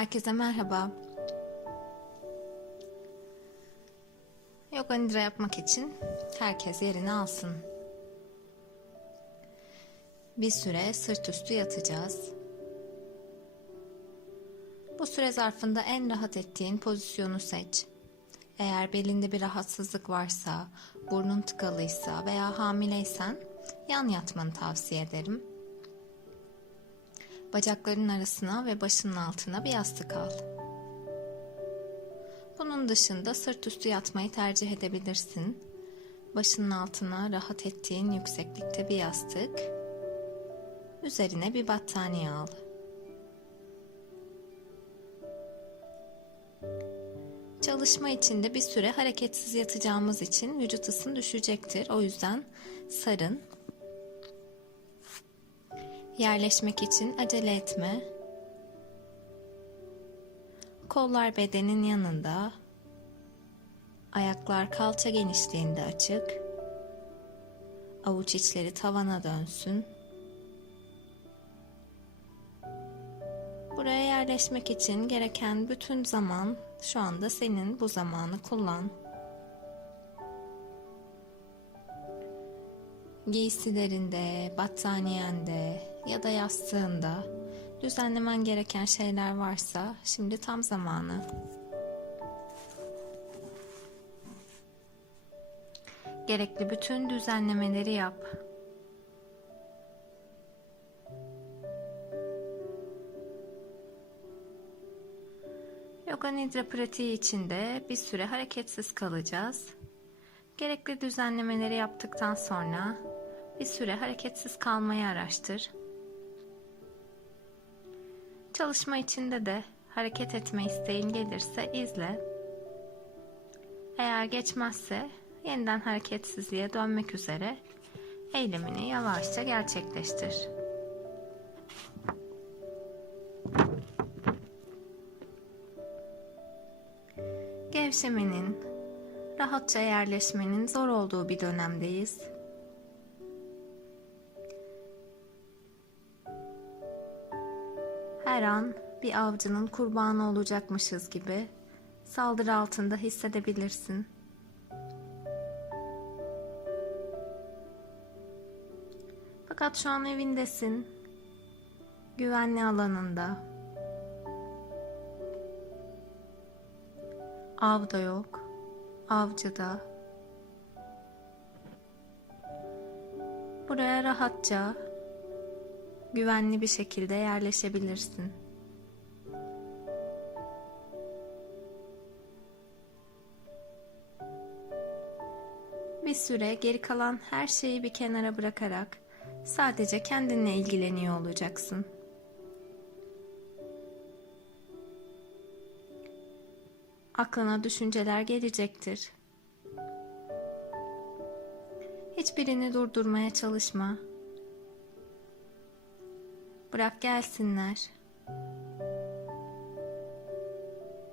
Herkese merhaba. Yoga nidra yapmak için herkes yerini alsın. Bir süre sırt üstü yatacağız. Bu süre zarfında en rahat ettiğin pozisyonu seç. Eğer belinde bir rahatsızlık varsa, burnun tıkalıysa veya hamileysen yan yatmanı tavsiye ederim. Bacakların arasına ve başının altına bir yastık al. Bunun dışında sırt üstü yatmayı tercih edebilirsin. Başının altına rahat ettiğin yükseklikte bir yastık, üzerine bir battaniye al. Çalışma içinde bir süre hareketsiz yatacağımız için vücut ısın düşecektir. O yüzden sarın Yerleşmek için acele etme. Kollar bedenin yanında. Ayaklar kalça genişliğinde açık. Avuç içleri tavana dönsün. Buraya yerleşmek için gereken bütün zaman şu anda senin bu zamanı kullan. giysilerinde, battaniyende ya da yastığında düzenlemen gereken şeyler varsa şimdi tam zamanı. Gerekli bütün düzenlemeleri yap. Yoga nidra pratiği içinde bir süre hareketsiz kalacağız. Gerekli düzenlemeleri yaptıktan sonra bir süre hareketsiz kalmayı araştır. Çalışma içinde de hareket etme isteğin gelirse izle. Eğer geçmezse yeniden hareketsizliğe dönmek üzere eylemini yavaşça gerçekleştir. Gevşemenin, rahatça yerleşmenin zor olduğu bir dönemdeyiz. Her an bir avcının kurbanı olacakmışız gibi saldırı altında hissedebilirsin. Fakat şu an evindesin. Güvenli alanında. Av da yok. Avcı da. Buraya rahatça güvenli bir şekilde yerleşebilirsin. Bir süre geri kalan her şeyi bir kenara bırakarak sadece kendinle ilgileniyor olacaksın. Aklına düşünceler gelecektir. Hiçbirini durdurmaya çalışma Bırak gelsinler.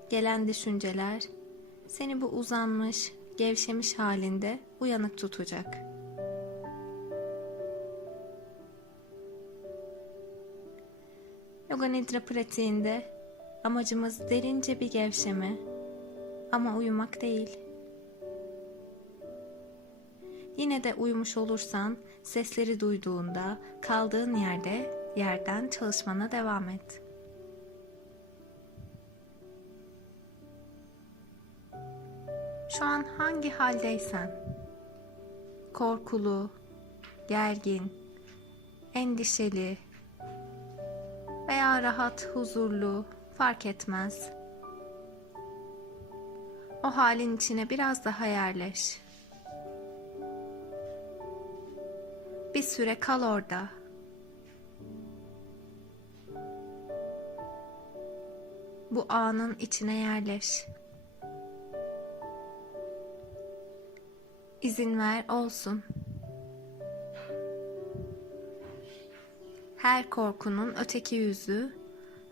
Gelen düşünceler seni bu uzanmış, gevşemiş halinde uyanık tutacak. Yoga Nidra pratiğinde amacımız derince bir gevşeme ama uyumak değil. Yine de uyumuş olursan sesleri duyduğunda kaldığın yerde yerden çalışmana devam et. Şu an hangi haldeysen, korkulu, gergin, endişeli veya rahat, huzurlu fark etmez. O halin içine biraz daha yerleş. Bir süre kal orada. bu anın içine yerleş. İzin ver olsun. Her korkunun öteki yüzü,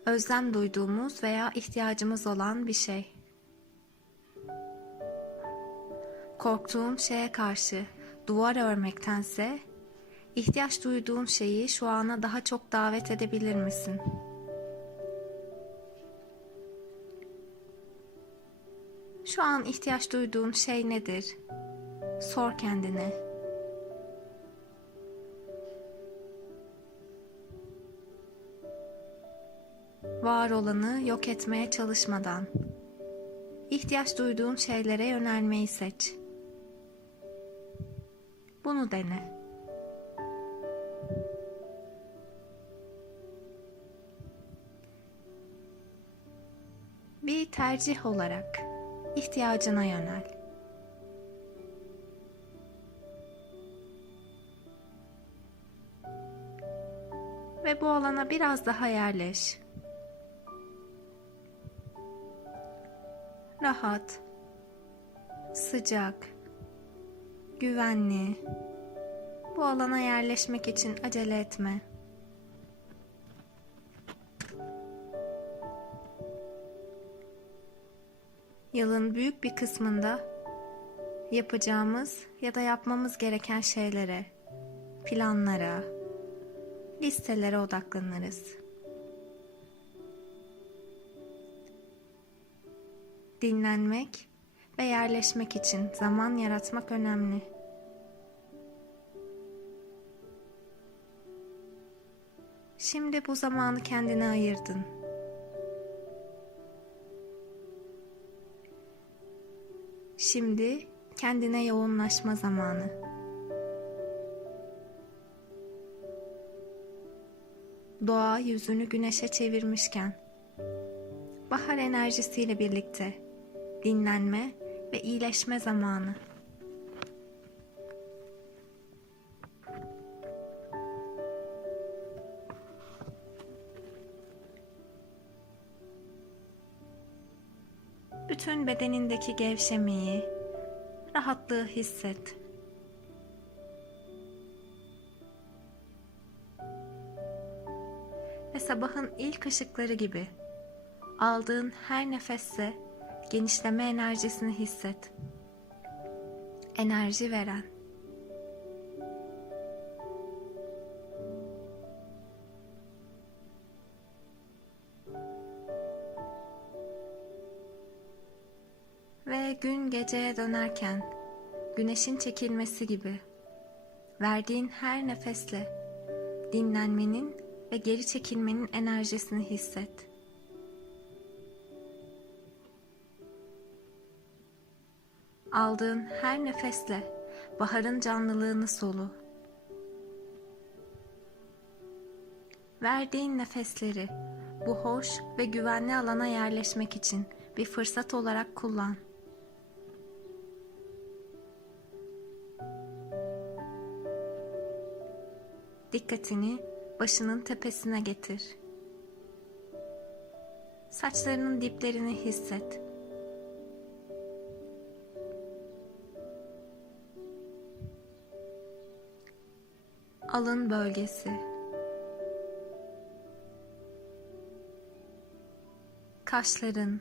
özlem duyduğumuz veya ihtiyacımız olan bir şey. Korktuğum şeye karşı duvar örmektense, ihtiyaç duyduğum şeyi şu ana daha çok davet edebilir misin?'' Şu an ihtiyaç duyduğun şey nedir? Sor kendine. Var olanı yok etmeye çalışmadan. ihtiyaç duyduğun şeylere yönelmeyi seç. Bunu dene. Bir tercih olarak ihtiyacına yönel. Ve bu alana biraz daha yerleş. Rahat, sıcak, güvenli. Bu alana yerleşmek için acele etme. Yılın büyük bir kısmında yapacağımız ya da yapmamız gereken şeylere, planlara, listelere odaklanırız. Dinlenmek ve yerleşmek için zaman yaratmak önemli. Şimdi bu zamanı kendine ayırdın. Şimdi kendine yoğunlaşma zamanı. Doğa yüzünü güneşe çevirmişken bahar enerjisiyle birlikte dinlenme ve iyileşme zamanı. Bütün bedenindeki gevşemeyi, rahatlığı hisset. Ve sabahın ilk ışıkları gibi aldığın her nefeste genişleme enerjisini hisset. Enerji veren. Geceye dönerken güneşin çekilmesi gibi verdiğin her nefesle dinlenmenin ve geri çekilmenin enerjisini hisset. Aldığın her nefesle baharın canlılığını solu. Verdiğin nefesleri bu hoş ve güvenli alana yerleşmek için bir fırsat olarak kullan. Dikkatini başının tepesine getir. Saçlarının diplerini hisset. Alın bölgesi. Kaşların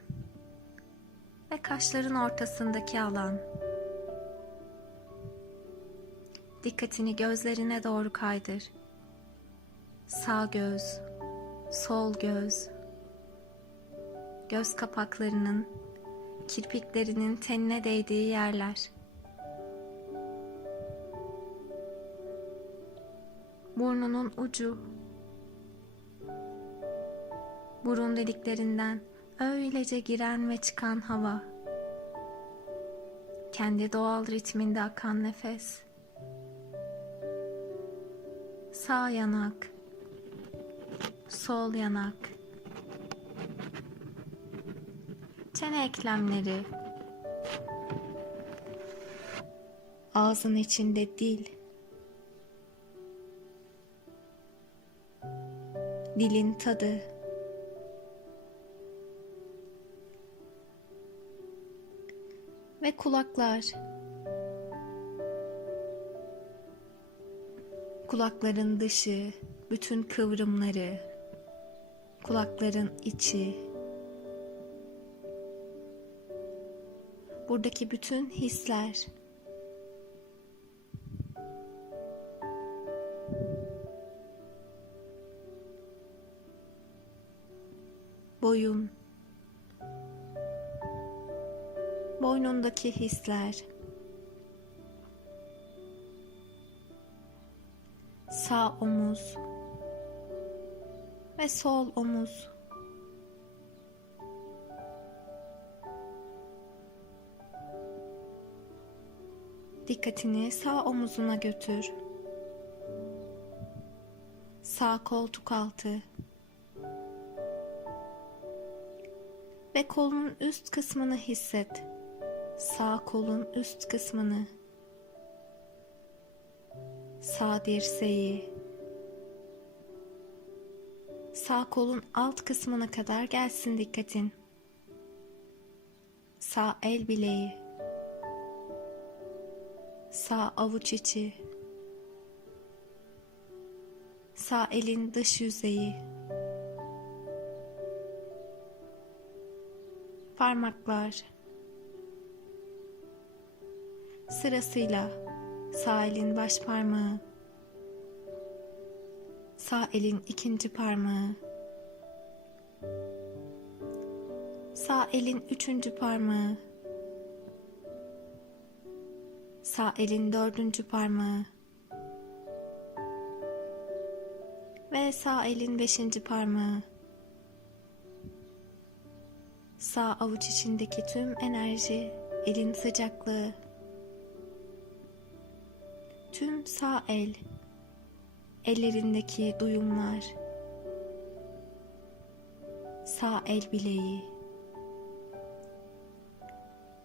ve kaşların ortasındaki alan. Dikkatini gözlerine doğru kaydır. Sağ göz, sol göz. Göz kapaklarının, kirpiklerinin tenine değdiği yerler. Burnunun ucu. Burun deliklerinden öylece giren ve çıkan hava. Kendi doğal ritminde akan nefes. Sağ yanak. Sol yanak. Çene eklemleri. Ağzın içinde dil. Dilin tadı. Ve kulaklar. Kulakların dışı, bütün kıvrımları, kulakların içi. Buradaki bütün hisler. Boyun. boynundaki hisler. Ve sol omuz. Dikkatini sağ omuzuna götür. Sağ koltuk altı. Ve kolun üst kısmını hisset. Sağ kolun üst kısmını. Sağ dirseği. Sağ kolun alt kısmına kadar gelsin dikkatin. Sağ el bileği. Sağ avuç içi. Sağ elin dış yüzeyi. Parmaklar. Sırasıyla sağ elin baş parmağı. Sağ elin ikinci parmağı. Sağ elin üçüncü parmağı. Sağ elin dördüncü parmağı. Ve sağ elin beşinci parmağı. Sağ avuç içindeki tüm enerji, elin sıcaklığı. Tüm sağ el, ellerindeki duyumlar. Sağ el bileği.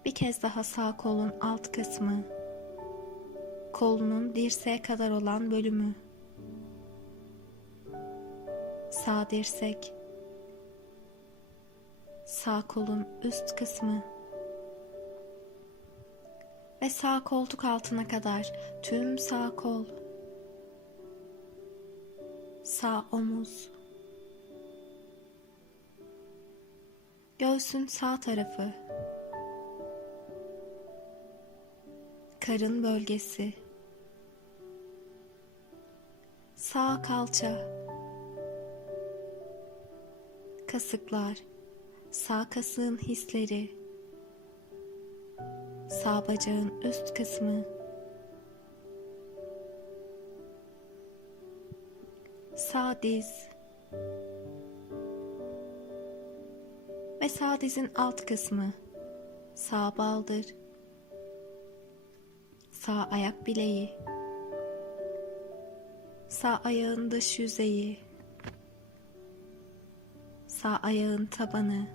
Bir kez daha sağ kolun alt kısmı. Kolunun dirseğe kadar olan bölümü. Sağ dirsek. Sağ kolun üst kısmı. Ve sağ koltuk altına kadar tüm sağ kol. Sağ omuz. Göğsün sağ tarafı. Karın bölgesi. Sağ kalça. Kasıklar. Sağ kasığın hisleri. Sağ bacağın üst kısmı. Sağ diz. Ve sağ dizin alt kısmı. Sağ baldır. Sağ ayak bileği. Sağ ayağın dış yüzeyi. Sağ ayağın tabanı.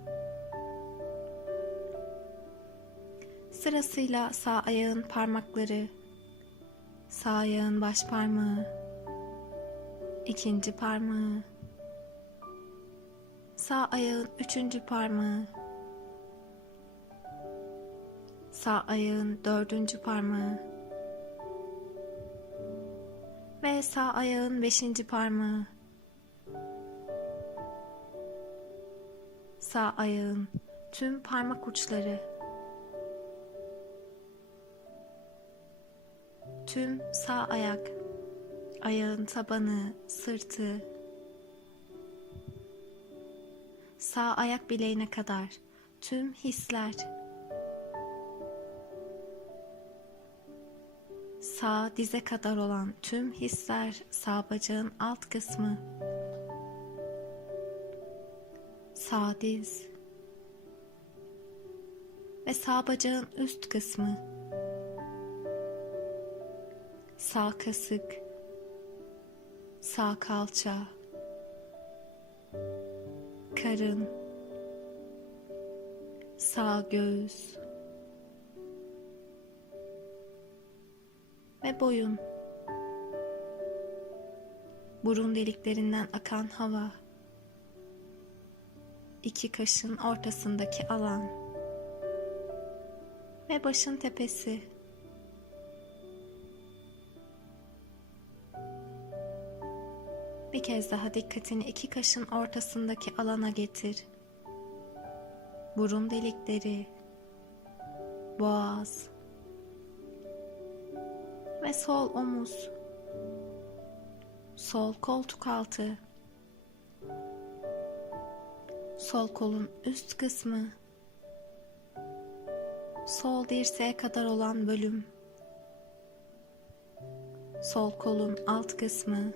Sırasıyla sağ ayağın parmakları, sağ ayağın baş parmağı, ikinci parmağı, sağ ayağın üçüncü parmağı, sağ ayağın dördüncü parmağı. Ve sağ ayağın beşinci parmağı, sağ ayağın tüm parmak uçları, Tüm sağ ayak, ayağın tabanı, sırtı, sağ ayak bileğine kadar tüm hisler, sağ dize kadar olan tüm hisler, sağ bacağın alt kısmı, sağ diz. Ve sağ bacağın üst kısmı. Sağ kasık, sağ kalça, karın, sağ göğüs ve boyun. Burun deliklerinden akan hava. iki kaşın ortasındaki alan ve başın tepesi. Bir kez daha dikkatini iki kaşın ortasındaki alana getir. Burun delikleri, boğaz ve sol omuz, sol koltuk altı, sol kolun üst kısmı, Sol dirseğe kadar olan bölüm. Sol kolun alt kısmı.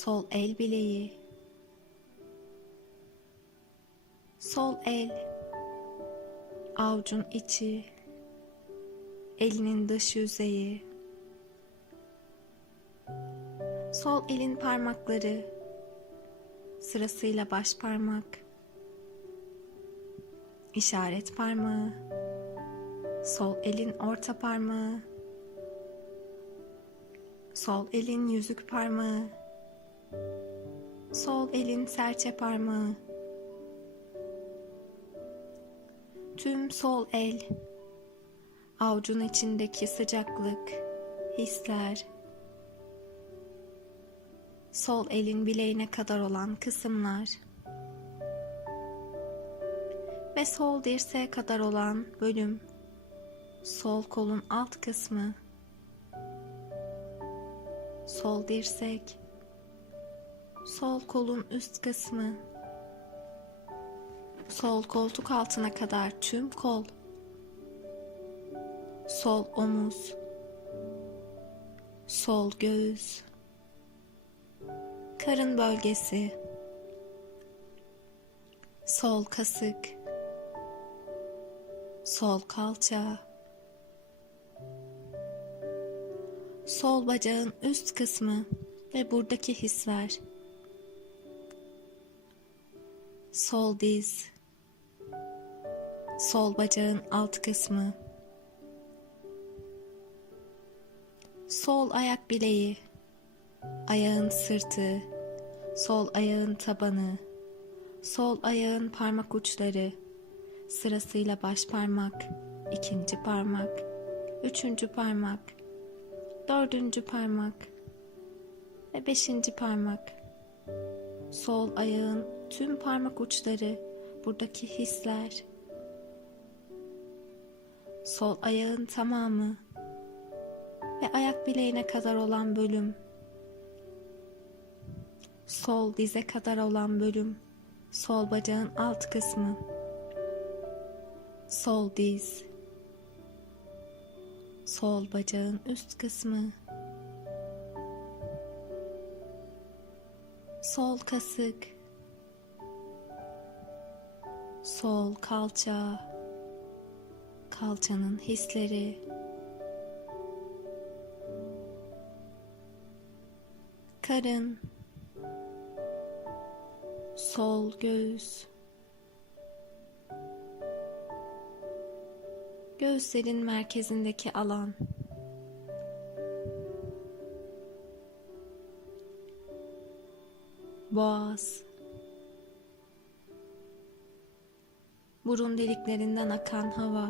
Sol el bileği. Sol el. Avucun içi. Elinin dış yüzeyi. Sol elin parmakları. Sırasıyla baş parmak. işaret parmağı. Sol elin orta parmağı. Sol elin yüzük parmağı. Sol elin serçe parmağı. Tüm sol el. Avucun içindeki sıcaklık, hisler. Sol elin bileğine kadar olan kısımlar. Ve sol dirseğe kadar olan bölüm. Sol kolun alt kısmı. Sol dirsek. Sol kolun üst kısmı. Sol koltuk altına kadar tüm kol. Sol omuz. Sol göğüs. Karın bölgesi. Sol kasık. Sol kalça. Sol bacağın üst kısmı ve buradaki hisler. Sol diz. Sol bacağın alt kısmı. Sol ayak bileği. Ayağın sırtı. Sol ayağın tabanı. Sol ayağın parmak uçları. Sırasıyla baş parmak, ikinci parmak, üçüncü parmak, dördüncü parmak ve beşinci parmak. Sol ayağın tüm parmak uçları, buradaki hisler. Sol ayağın tamamı ve ayak bileğine kadar olan bölüm. Sol dize kadar olan bölüm. Sol bacağın alt kısmı. Sol diz. Sol bacağın üst kısmı. Sol kasık. Sol kalça. Kalçanın hisleri. Karın. Sol göğüs. Göğüslerin merkezindeki alan. Boğaz. Burun deliklerinden akan hava.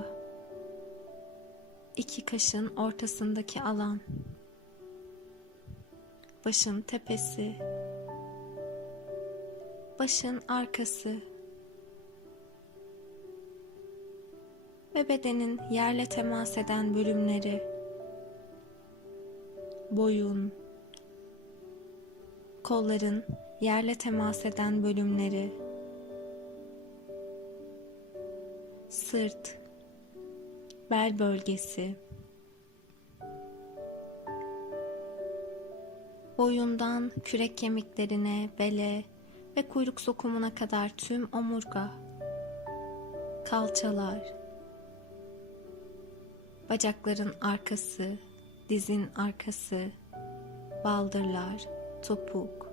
İki kaşın ortasındaki alan. Başın tepesi. Başın arkası. ve bedenin yerle temas eden bölümleri, boyun, kolların yerle temas eden bölümleri, sırt, bel bölgesi, boyundan kürek kemiklerine, bele ve kuyruk sokumuna kadar tüm omurga, kalçalar, bacakların arkası, dizin arkası, baldırlar, topuk.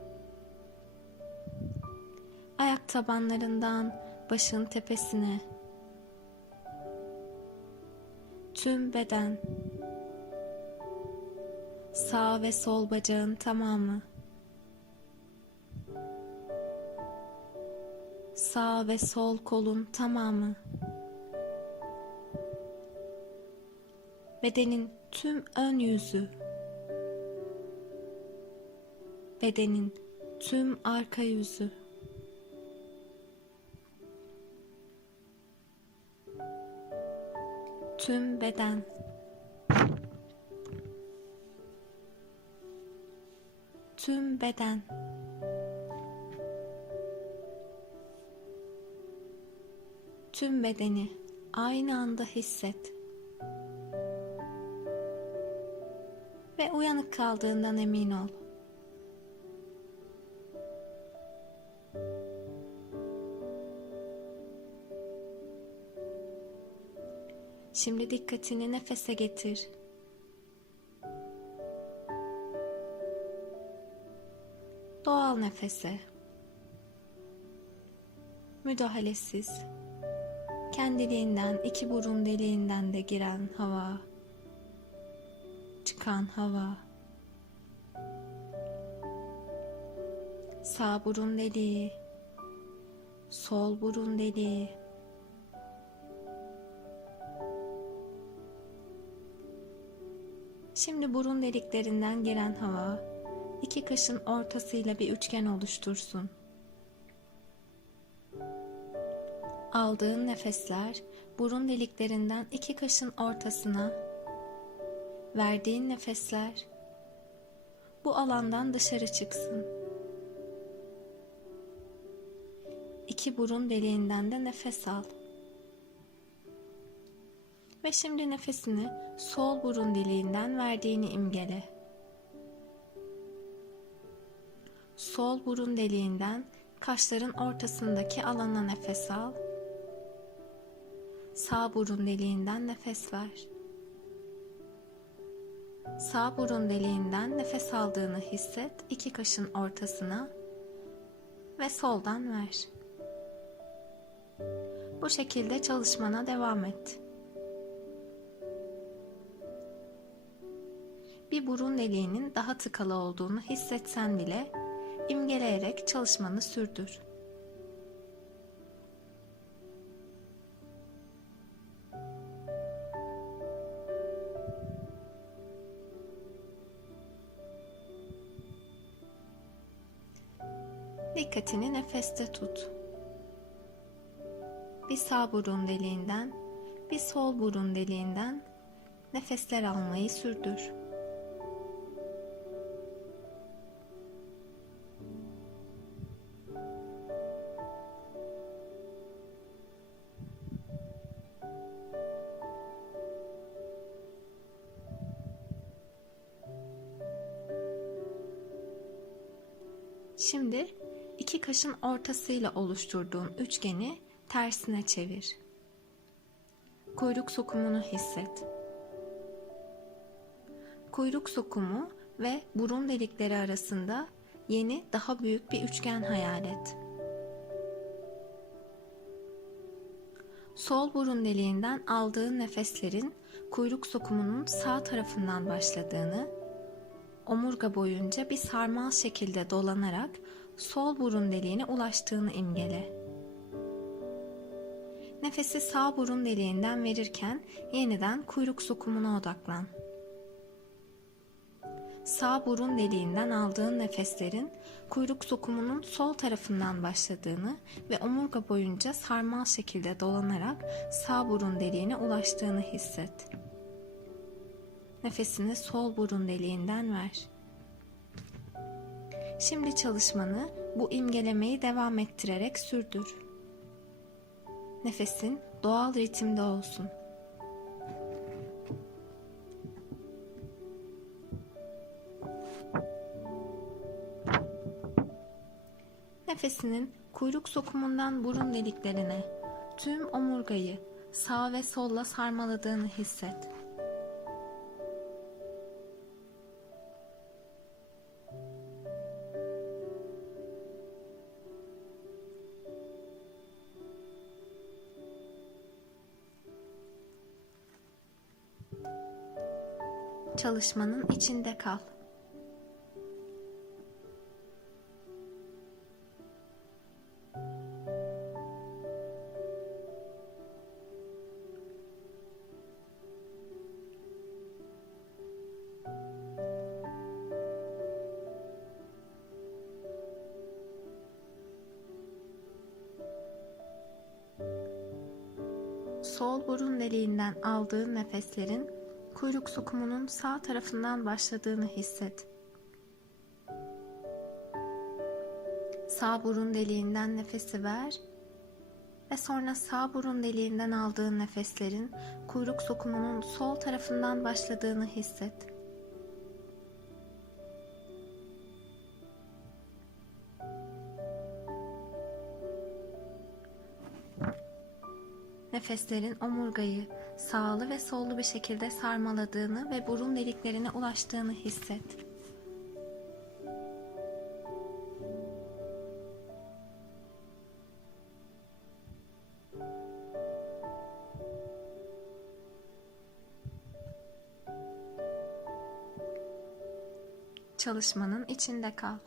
Ayak tabanlarından başın tepesine, tüm beden, sağ ve sol bacağın tamamı, sağ ve sol kolun tamamı. bedenin tüm ön yüzü, bedenin tüm arka yüzü, tüm beden, tüm beden, Tüm bedeni aynı anda hisset. Ve uyanık kaldığından emin ol. Şimdi dikkatini nefese getir. Doğal nefese. Müdahalesiz. Kendiliğinden iki burun deliğinden de giren hava. Çıkan hava. Sağ burun deliği. Sol burun deliği. Şimdi burun deliklerinden giren hava iki kaşın ortasıyla bir üçgen oluştursun. Aldığın nefesler burun deliklerinden iki kaşın ortasına, verdiğin nefesler bu alandan dışarı çıksın. İki burun deliğinden de nefes al. Ve şimdi nefesini sol burun deliğinden verdiğini imgele. Sol burun deliğinden kaşların ortasındaki alana nefes al. Sağ burun deliğinden nefes ver. Sağ burun deliğinden nefes aldığını hisset iki kaşın ortasına ve soldan ver. Bu şekilde çalışmana devam et. Burun deliğinin daha tıkalı olduğunu hissetsen bile imgeleyerek çalışmanı sürdür. Dikkatini nefeste tut. Bir sağ burun deliğinden, bir sol burun deliğinden nefesler almayı sürdür. Şimdi iki kaşın ortasıyla oluşturduğun üçgeni tersine çevir. Kuyruk sokumunu hisset. Kuyruk sokumu ve burun delikleri arasında yeni daha büyük bir üçgen hayal et. Sol burun deliğinden aldığın nefeslerin kuyruk sokumunun sağ tarafından başladığını omurga boyunca bir sarmal şekilde dolanarak sol burun deliğine ulaştığını imgele. Nefesi sağ burun deliğinden verirken yeniden kuyruk sokumuna odaklan. Sağ burun deliğinden aldığın nefeslerin kuyruk sokumunun sol tarafından başladığını ve omurga boyunca sarmal şekilde dolanarak sağ burun deliğine ulaştığını hisset. Nefesini sol burun deliğinden ver. Şimdi çalışmanı bu imgelemeyi devam ettirerek sürdür. Nefesin doğal ritimde olsun. Nefesinin kuyruk sokumundan burun deliklerine tüm omurgayı sağ ve solla sarmaladığını hisset. Çalışmanın içinde kal. Sol burun deliğinden aldığın nefeslerin kuyruk sokumunun sağ tarafından başladığını hisset. Sağ burun deliğinden nefesi ver Ve sonra sağ burun deliğinden aldığın nefeslerin kuyruk sokumunun sol tarafından başladığını hisset. Nefeslerin omurgayı sağlı ve sollu bir şekilde sarmaladığını ve burun deliklerine ulaştığını hisset. Çalışmanın içinde kal.